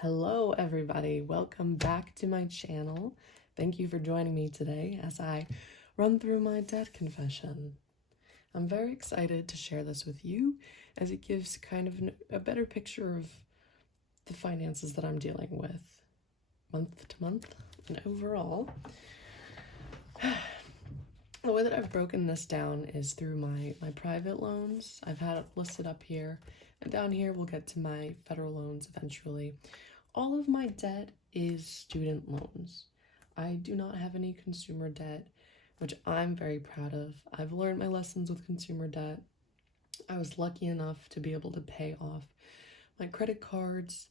Hello everybody, welcome back to my channel. Thank you for joining me today as I run through my debt confession. I'm very excited to share this with you as it gives kind of a better picture of the finances that I'm dealing with month to month and overall. The way that I've broken this down is through my private loans. I've had it listed up here, and down here we'll get to my federal loans eventually. All of my debt is student loans. I do not have any consumer debt, which I'm very proud of. I've learned my lessons with consumer debt. I was lucky enough to be able to pay off my credit cards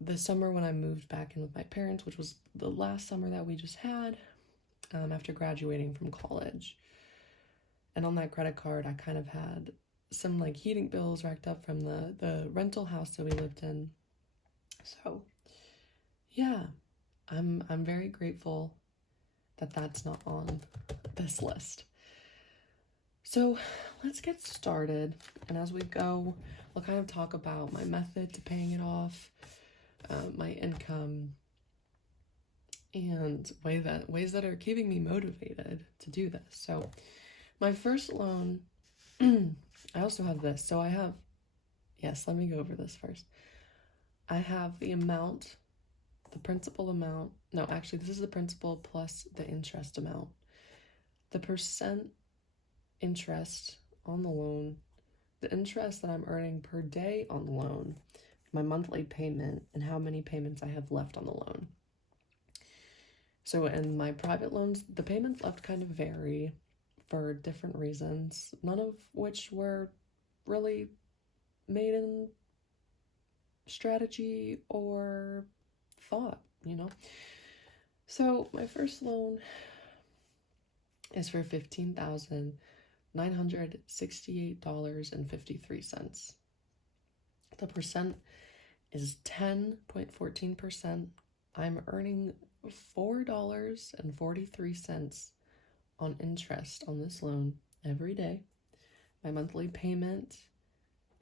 the summer when I moved back in with my parents, which was the last summer that we just had after graduating from college. And on that credit card, I kind of had some like heating bills racked up from the rental house that we lived in. So yeah, I'm very grateful that that's not on this list. So let's get started, and as we go, we'll kind of talk about my method to paying it off, my income, and ways that are keeping me motivated to do this. So my first loan, I also have this. So I have, yes, let me go over this first. I have the amount, the principal amount. No, actually, this is the principal plus the interest amount. The percent interest on the loan, the interest that I'm earning per day on the loan, my monthly payment, and how many payments I have left on the loan. So in my private loans, the payments left kind of vary for different reasons, none of which were really made in strategy or thought, So my first loan is for $15,968.53. The percent is 10.14%. I'm earning $4.43 on interest on this loan every day. My monthly payment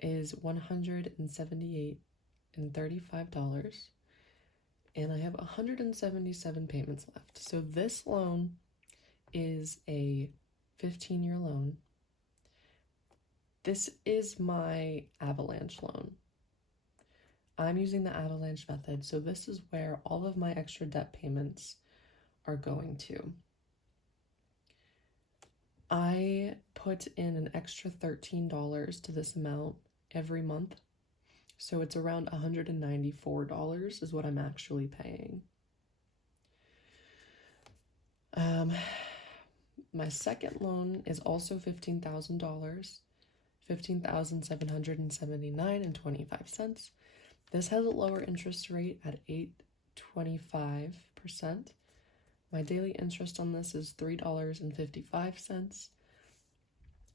is $178.35, and I have 177 payments left. So this loan is a 15-year loan. This is my Avalanche loan. I'm using the Avalanche method, so this is where all of my extra debt payments are going to. I put in an extra $13 to this amount every month, so it's around $194 is what I'm actually paying. My second loan is also $15,000, $15,779.25. This has a lower interest rate at 8.25%. My daily interest on this is $3.55.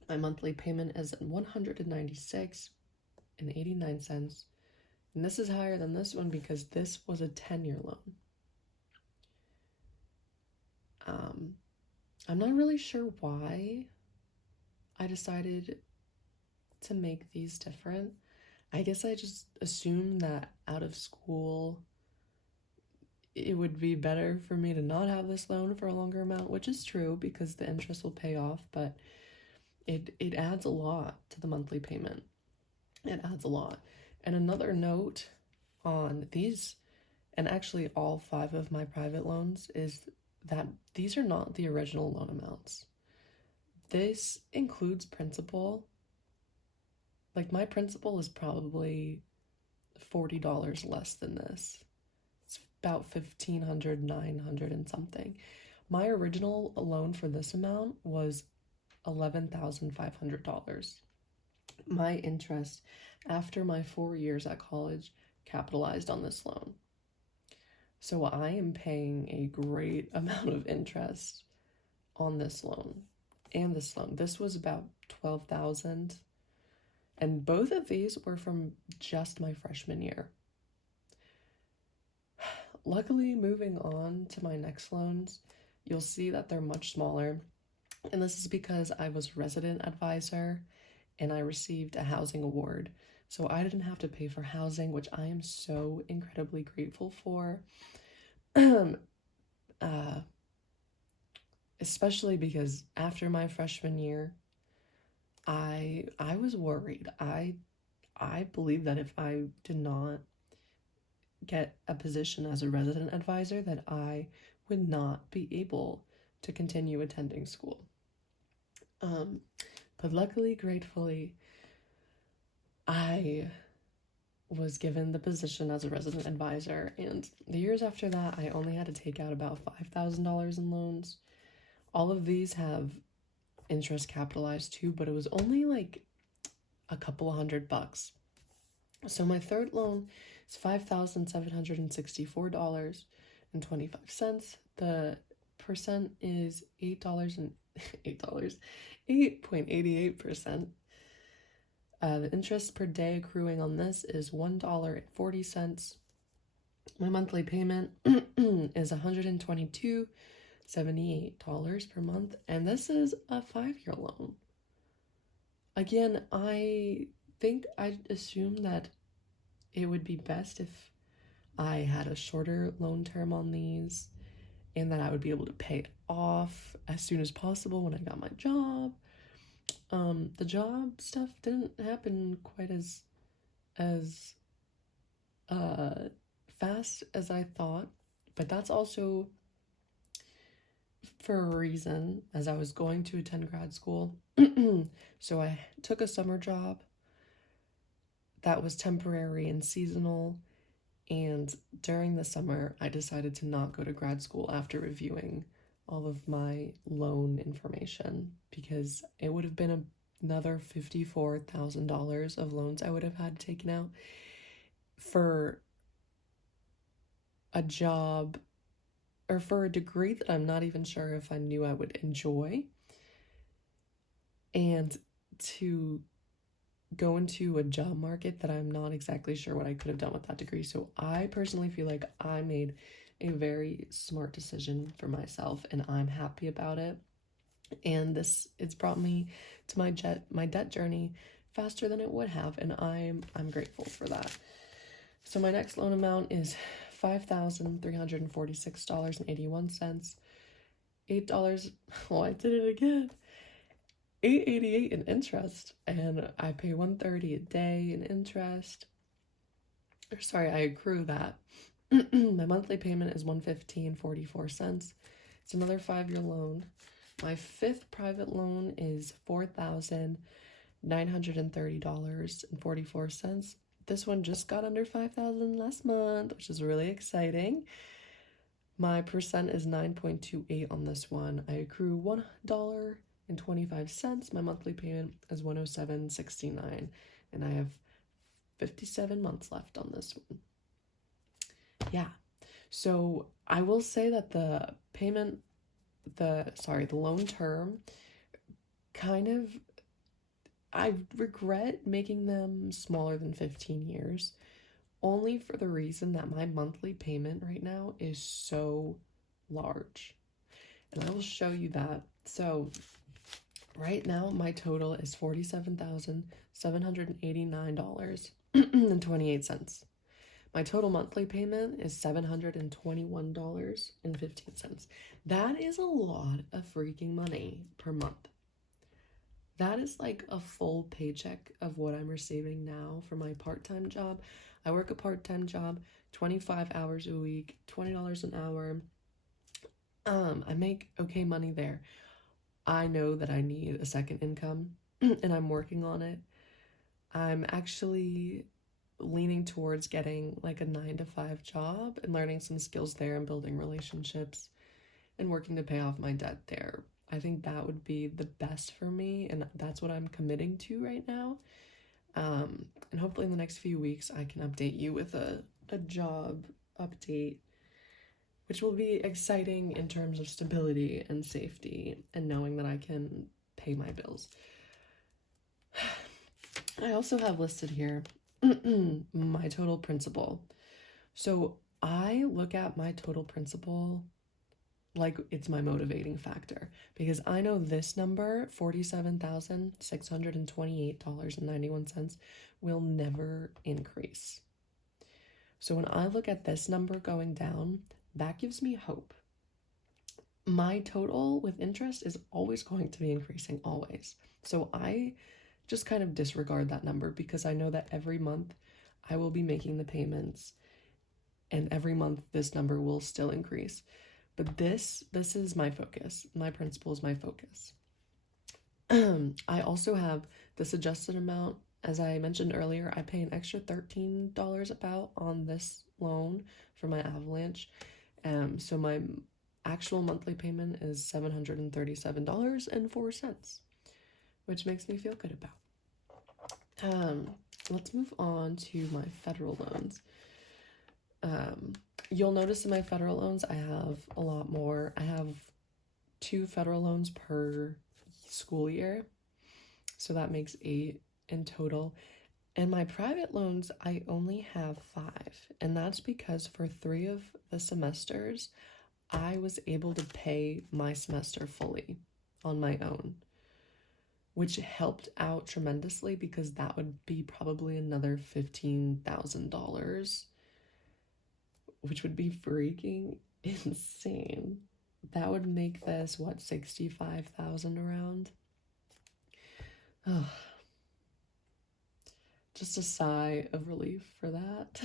My monthly payment is $196.89. And this is higher than this one because this was a 10-year loan. I'm not really sure why I decided to make these different. I guess I just assumed that out of school it would be better for me to not have this loan for a longer amount, which is true because the interest will pay off, but it adds a lot to the monthly payment. It adds a lot. And another note on these, and actually all 5 of my private loans, is that these are not the original loan amounts. This includes principal. Like my principal is probably $40 less than this. It's about $1,500, $900 and something. My original loan for this amount was $11,500. My interest after my 4 years at college capitalized on this loan. So I am paying a great amount of interest on this loan and this loan. This was about $12,000. And both of these were from just my freshman year. Luckily, moving on to my next loans, you'll see that they're much smaller. And this is because I was resident advisor and I received a housing award, So I didn't have to pay for housing, which I am so incredibly grateful for. uh, Especially because after my freshman year, I was worried. I believe that if I did not get a position as a resident advisor, that I would not be able to continue attending school. Um, but luckily, gratefully, I was given the position as a resident advisor, and the years after that, I only had to take out about $5,000 in loans. All of these have interest capitalized too, but it was only like a couple of $100. So my third loan is $5,764.25. The percent is $8 8.88%. The interest per day accruing on this is $1.40. My monthly payment is $122.78 per month, and this is a 5-year loan. Again, I think I assume that it would be best if I had a shorter loan term on these, and that I would be able to pay it off as soon as possible when I got my job. The job stuff didn't happen quite as fast as I thought, but that's also for a reason, as I was going to attend grad school. So I took a summer job that was temporary and seasonal, and during the summer I decided to not go to grad school after reviewing all of my loan information, because it would have been another $54,000 of loans I would have had taken out for a job or for a degree that I'm not even sure if I knew I would enjoy, and to go into a job market that I'm not exactly sure what I could have done with that degree. So I personally feel like I made a very smart decision for myself, and I'm happy about it. And it's brought me to my debt journey faster than it would have, and I'm grateful for that. So my next loan amount is $5,346.81. $8. Oh, I did it again. $8.88 in interest, and I pay $130 a day in interest. Or sorry, I accrue that. My monthly payment is $115.44. It's another 5-year loan. My 5th private loan is $4,930.44. This one just got under $5,000 last month, which is really exciting. My percent is 9.28 on this one. I accrue $1.25. My monthly payment is $107.69, and I have 57 months left on this one. Yeah, so I will say that the loan term kind of, I regret making them smaller than 15 years, only for the reason that my monthly payment right now is so large. And I will show you that. So right now my total is $47,789.28. My total monthly payment is $721.15. That is a lot of freaking money per month. That is like a full paycheck of what I'm receiving now for my part-time job. I work a part-time job, 25 hours a week, $20 an hour. I make okay money there. I know that I need a second income, and I'm working on it. I'm actually leaning towards getting like a 9-to-5 job and learning some skills there and building relationships and working to pay off my debt there. I think that would be the best for me, and that's what I'm committing to right now. And hopefully in the next few weeks I can update you with a job update, which will be exciting in terms of stability and safety and knowing that I can pay my bills. I also have listed here my total principal. So I look at my total principal like it's my motivating factor, because I know this number, $47,628.91, will never increase. So when I look at this number going down, that gives me hope. My total with interest is always going to be increasing, always. So I just kind of disregard that number, because I know that every month I will be making the payments, and every month this number will still increase. But this is my focus. My principal is my focus. I also have this adjusted amount. As I mentioned earlier, I pay an extra $13 about on this loan for my Avalanche. So my actual monthly payment is $737.04, which makes me feel good about. Let's move on to my federal loans. You'll notice in my federal loans, I have a lot more. I have 2 federal loans per school year, so that makes 8 in total. And my private loans, I only have 5, and that's because for 3 of the semesters, I was able to pay my semester fully on my own, which helped out tremendously, because that would be probably another $15,000, which would be freaking insane. That would make this, what, 65,000 around? Oh, just a sigh of relief for that.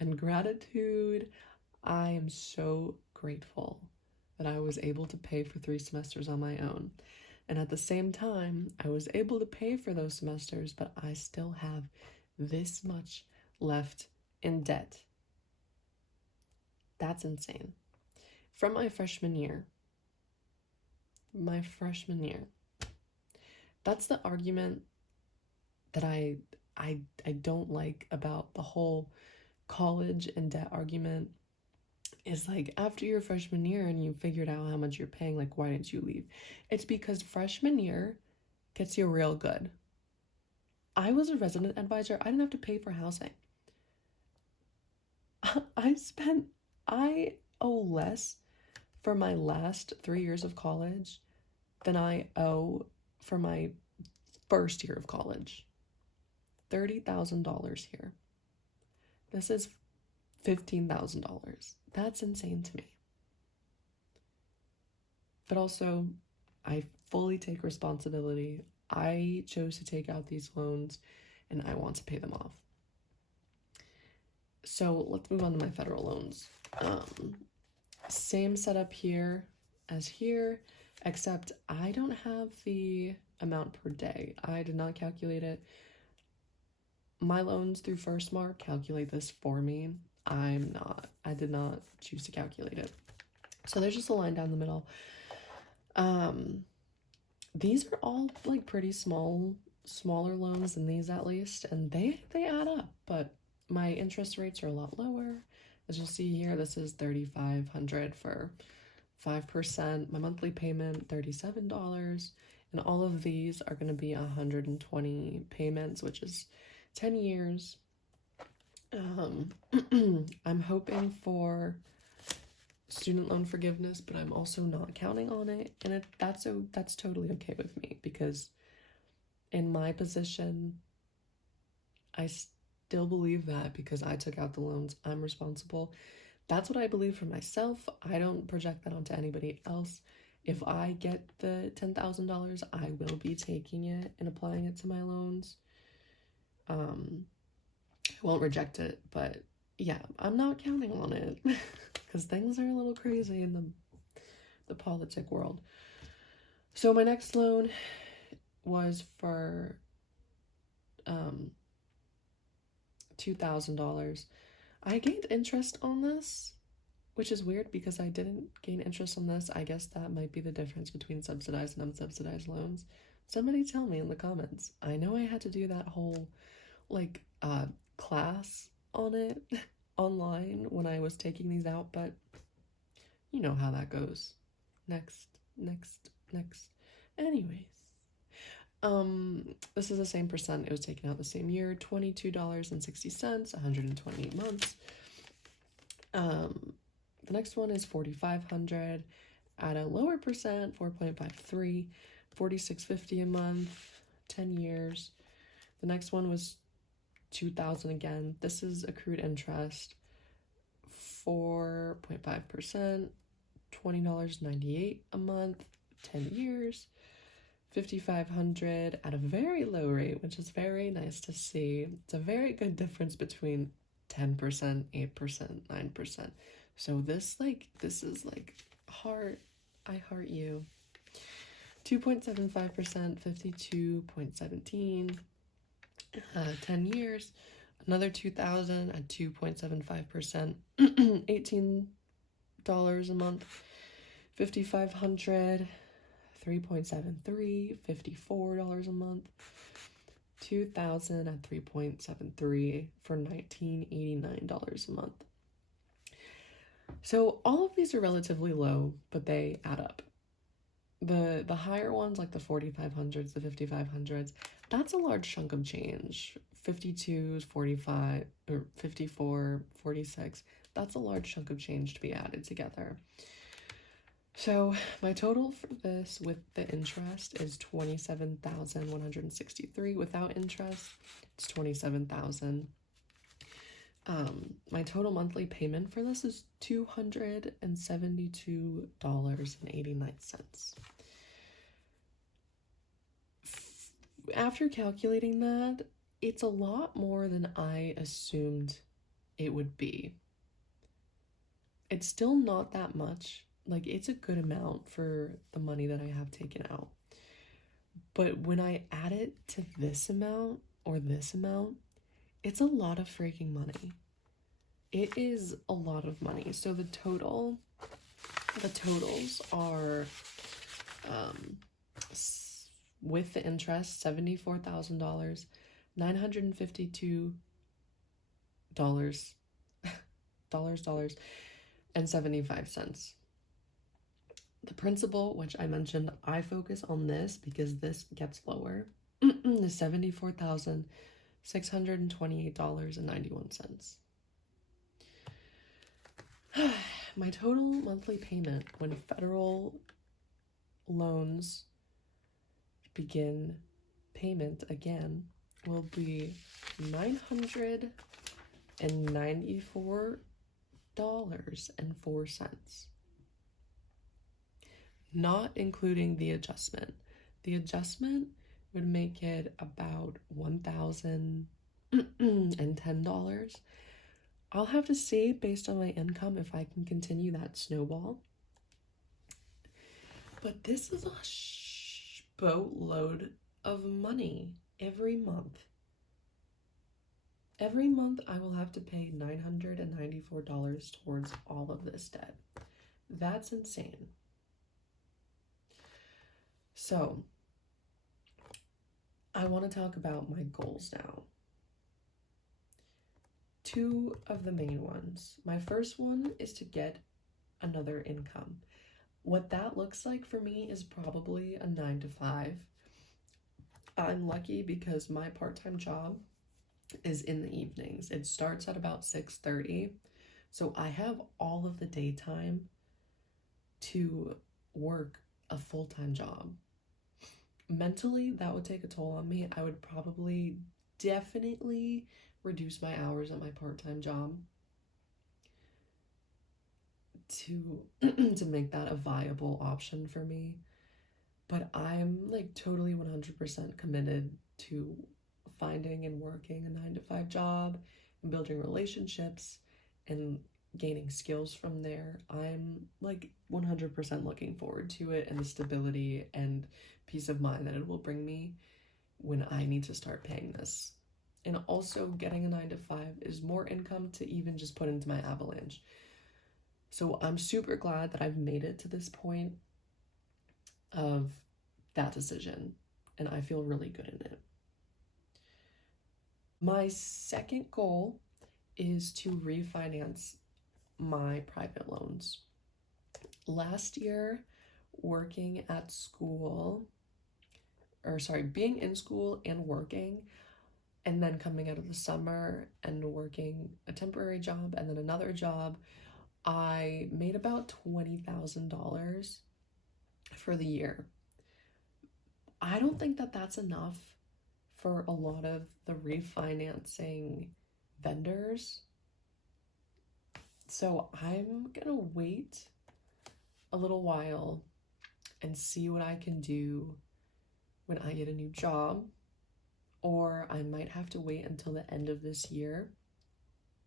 And gratitude. I am so grateful that I was able to pay for 3 semesters on my own. And at the same time, I was able to pay for those semesters, but I still have this much left in debt. That's insane. From my freshman year. That's the argument that I don't like about the whole college and debt argument, is like, after your freshman year and you figured out how much you're paying, like, why didn't you leave? It's because freshman year gets you real good. I was a resident advisor. I didn't have to pay for housing. I owe less for my last 3 years of college than I owe for my first year of college. $30,000 here. This is $15,000. That's insane to me. But also, I fully take responsibility. I chose to take out these loans, and I want to pay them off. So let's move on to my federal loans. Same setup here as here, except I don't have the amount per day. I did not calculate it. My loans through First Mark calculate this for me. I did not choose to calculate it. So there's just a line down the middle. These are all like pretty smaller loans than these, at least, and they add up, but my interest rates are a lot lower. As you'll see here, this is $3,500 for 5%. My monthly payment, $37, and all of these are going to be 120 payments, which is 10 years. I'm hoping for student loan forgiveness, but I'm also not counting on it, and that's totally okay with me, because in my position, I still believe that because I took out the loans, I'm responsible. That's what I believe for myself. I don't project that onto anybody else. If I get the $10,000, I will be taking it and applying it to my loans. I won't reject it, but yeah, I'm not counting on it because things are a little crazy in the politic world. So my next loan was for $2,000. I gained interest on this, which is weird because I didn't gain interest on this. I guess that might be the difference between subsidized and unsubsidized loans. Somebody tell me in the comments. I know I had to do that whole class on it online when I was taking these out, but you know how that goes. Next. Anyways, this is the same percent. It was taken out the same year, $22.60, 128 months. The next one is 4,500 at a lower percent, 4.53, 4,650 a month, 10 years. The next one was 2,000 again. This is accrued interest, 4.5%, $20.98 a month, 10 years. 5,500 at a very low rate, which is very nice to see. It's a very good difference between 10%, 8%, 9%. So this is like heart, I heart you. 2.75%, 52.17, 10 years. Another 2,000 at 2.75%, $18 a month. 5,500, 3.73, $54 a month. 2,000 at 3.73 for $19.89 a month. So all of these are relatively low, but they add up. The higher ones, like the 4,500s, the 5,500s, that's a large chunk of change. 52s, 45, or 54, 46, that's a large chunk of change to be added together. So my total for this with the interest is $27,163. Without interest, it's $27,000. My total monthly payment for this is $272.89. After calculating that, it's a lot more than I assumed it would be. It's still not that much. Like, it's a good amount for the money that I have taken out. But when I add it to this amount or this amount, it's a lot of freaking money. It is a lot of money. So the totals are, with the interest, $74,000, $952 and 75 cents. The principal, which I mentioned, I focus on this because this gets lower, is $74,628.91. My total monthly payment when federal loans begin payment again will be $994.04. Not including the adjustment. The adjustment would make it about $1,010. I'll have to see based on my income if I can continue that snowball. But this is a boatload of money every month. Every month I will have to pay $994 towards all of this debt. That's insane. So, I want to talk about my goals now. Two of the main ones. My first one is to get another income. What that looks like for me is probably a 9 to 5. I'm lucky because my part-time job is in the evenings. It starts at about 6:30. So I have all of the daytime to work a full-time job. Mentally, that would take a toll on me. I would probably definitely reduce my hours at my part-time job to make that a viable option for me. But I'm like totally 100% committed to finding and working a 9 to 5 job and building relationships and gaining skills from there. I'm like 100% looking forward to it and the stability and peace of mind that it will bring me when I need to start paying this. And also getting a 9 to 5 is more income to even just put into my Avalanche. So I'm super glad that I've made it to this point of that decision, and I feel really good in it. My second goal is to refinance my private loans. Last year, being in school and working, and then coming out of the summer and working a temporary job and then another job, I made about $20,000 for the year. I don't think that that's enough for a lot of the refinancing vendors. So I'm gonna wait a little while and see what I can do when I get a new job, or I might have to wait until the end of this year,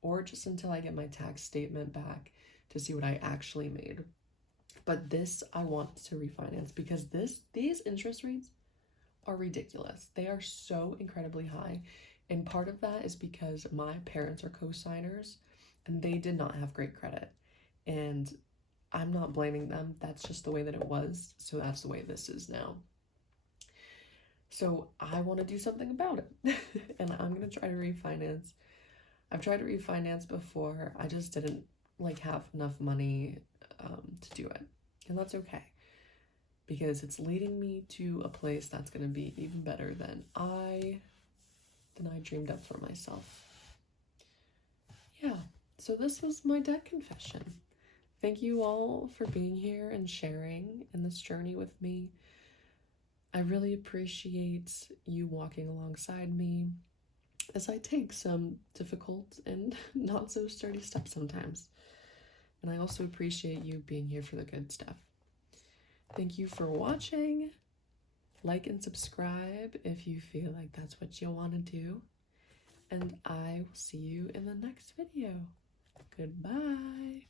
or just until I get my tax statement back to see what I actually made. But this I want to refinance because these interest rates are ridiculous. They are so incredibly high. And part of that is because my parents are co-signers and they did not have great credit. And I'm not blaming them. That's just the way that it was. So that's the way this is now. So I want to do something about it. And I'm going to try to refinance. I've tried to refinance before. I just didn't have enough money to do it. And that's okay, because it's leading me to a place that's going to be even better than I dreamed up for myself. Yeah, so this was my debt confession. Thank you all for being here and sharing in this journey with me. I really appreciate you walking alongside me as I take some difficult and not so sturdy steps sometimes. And I also appreciate you being here for the good stuff. Thank you for watching. Like and subscribe if you feel like that's what you want to do. And I will see you in the next video. Goodbye.